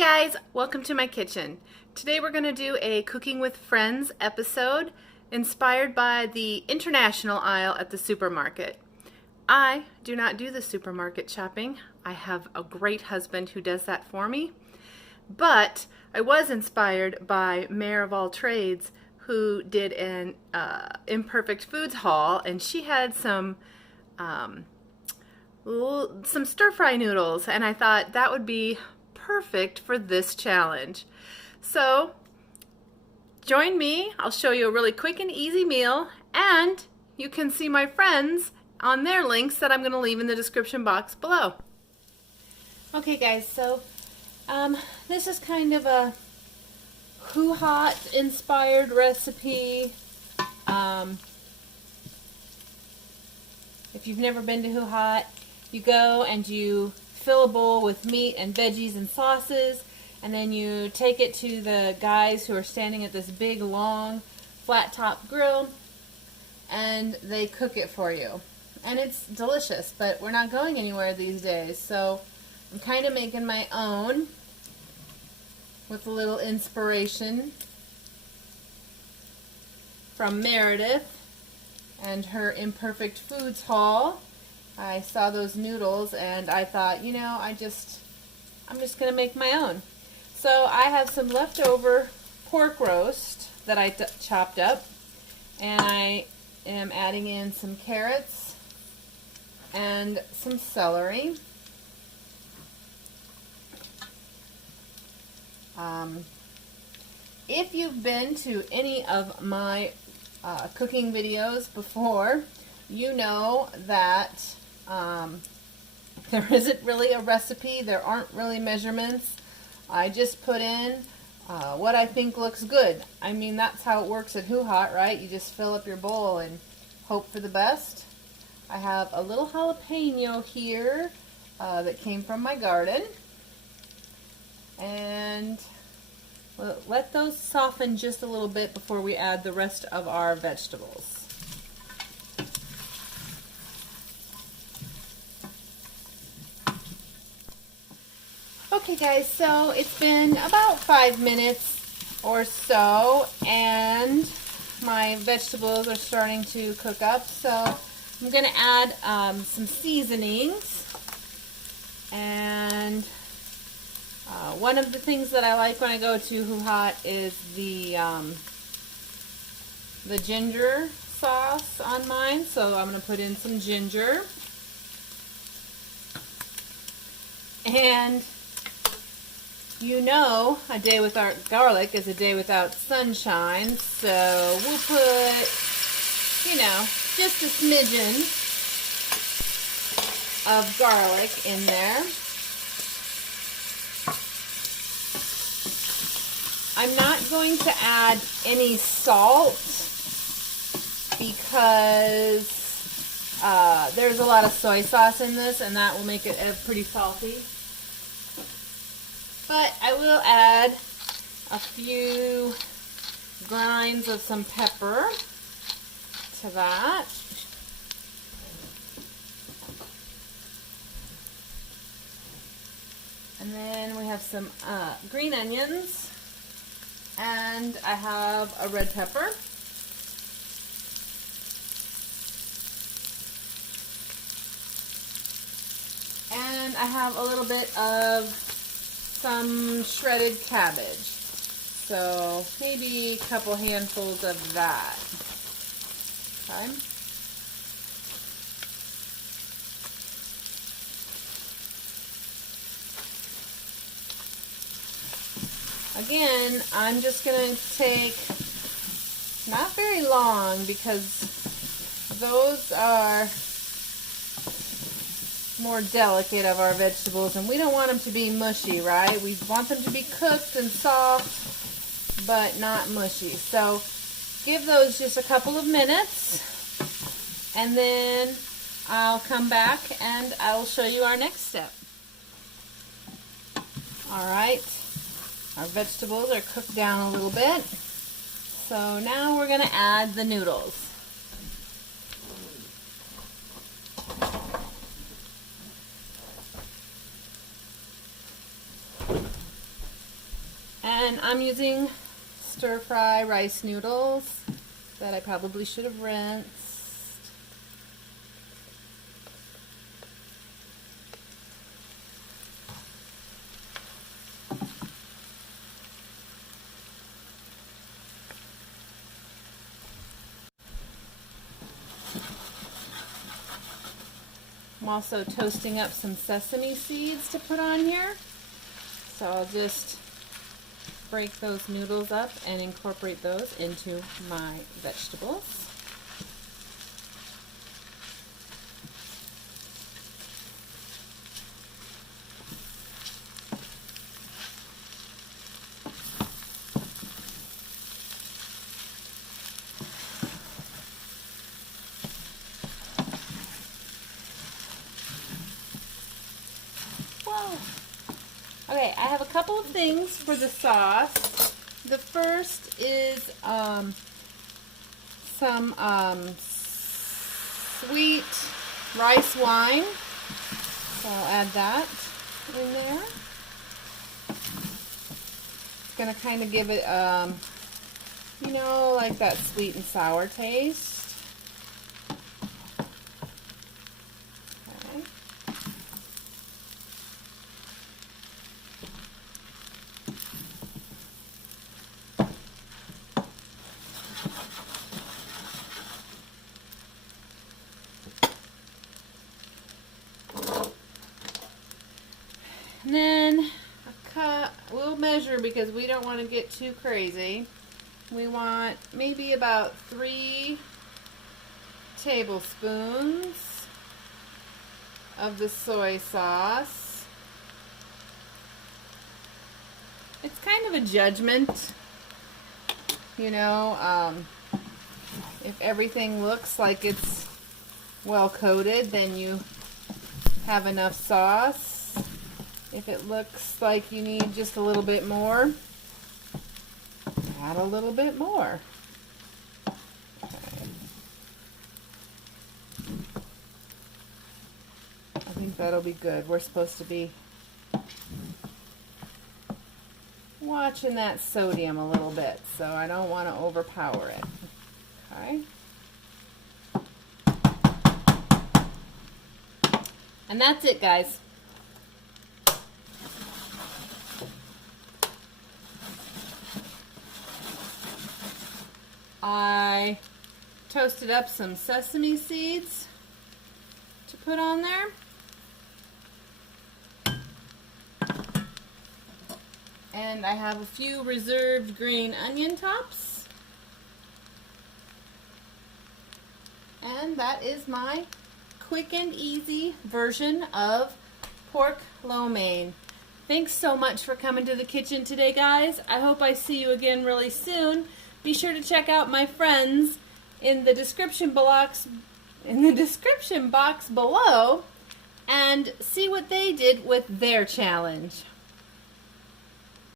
guys, welcome to my kitchen. Today we're going to do a Cooking with Friends episode inspired by the international aisle at the supermarket. I do not do the supermarket shopping. I have a great husband who does that for me. But I was inspired by Mayor of All Trades, who did an Imperfect Foods haul, and she had some stir-fry noodles, and I thought that would be perfect for this challenge. So join me. I'll show you a really quick and easy meal, and you can see my friends on their links that I'm going to leave in the description box below. Okay guys, so this is kind of a Who Hot inspired recipe. If you've never been to Who Hot, you go and you fill a bowl with meat and veggies and sauces, and then you take it to the guys who are standing at this big long flat top grill, and they cook it for you. And it's delicious, but we're not going anywhere these days, so I'm kind of making my own with a little inspiration from Meredith and her Imperfect Foods haul. I saw those noodles and I thought, you know, I'm just going to make my own. So I have some leftover pork roast that I chopped up, and I am adding in some carrots and some celery. If you've been to any of my cooking videos before, you know that there isn't really a recipe. There aren't really measurements. I just put in what I think looks good. I mean, that's how it works at Who Hot, right? You just fill up your bowl and hope for the best. I have a little jalapeno here that came from my garden. And we'll let those soften just a little bit before we add the rest of our vegetables. Okay guys, so it's been about 5 minutes or so, and my vegetables are starting to cook up, so I'm going to add some seasonings. And one of the things that I like when I go to Who Hot is the ginger sauce on mine, so I'm going to put in some ginger. And you know, a day without garlic is a day without sunshine, so we'll put, you know, just a smidgen of garlic in there. I'm not going to add any salt because there's a lot of soy sauce in this, and that will make it pretty salty. But I will add a few grinds of some pepper to that. And then we have some green onions. And I have a red pepper. And I have a little bit of some shredded cabbage. So maybe a couple handfuls of that. Okay. Again, I'm just going to take not very long because those are more delicate of our vegetables, and we don't want them to be mushy, right? We want them to be cooked and soft, but not mushy. So give those just a couple of minutes, and then I'll come back and I'll show you our next step. Alright, our vegetables are cooked down a little bit. So now we're going to add the noodles. And I'm using stir-fry rice noodles that I probably should have rinsed. I'm also toasting up some sesame seeds to put on here. So I'll just break those noodles up and incorporate those into my vegetables. Okay, I have a couple of things for the sauce. The first is some sweet rice wine. So I'll add that in there. It's going to kind of give it, you know, like that sweet and sour taste. And then we'll measure because we don't want to get too crazy. We want maybe about 3 tablespoons of the soy sauce. It's kind of a judgment, you know, if everything looks like it's well coated, then you have enough sauce. If it looks like you need just a little bit more, add a little bit more. Okay. I think that'll be good. We're supposed to be watching that sodium a little bit, so I don't want to overpower it. Okay. And that's it, guys. I toasted up some sesame seeds to put on there. And I have a few reserved green onion tops. And that is my quick and easy version of pork lo mein. Thanks so much for coming to the kitchen today, guys. I hope I see you again really soon. Be sure to check out my friends in the description box below and see what they did with their challenge.